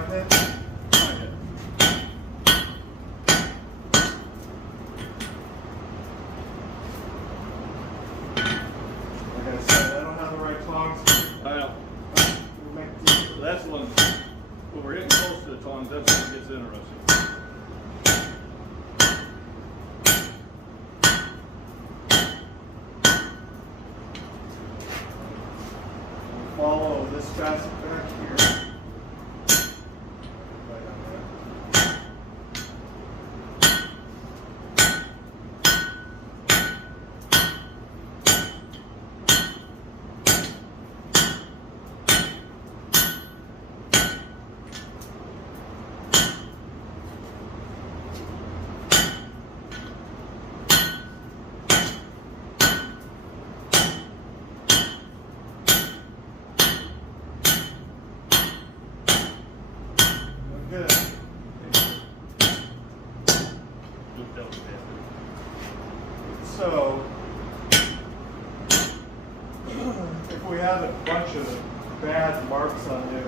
find it? Find it. Like I said, I don't have the right tongs. Well, We'll make the, that's when we're getting close to the tongs, that's when it gets interesting. we'll follow this facet back here. Right on there. Good. Loop that way. So, if we have a bunch of bad marks on there,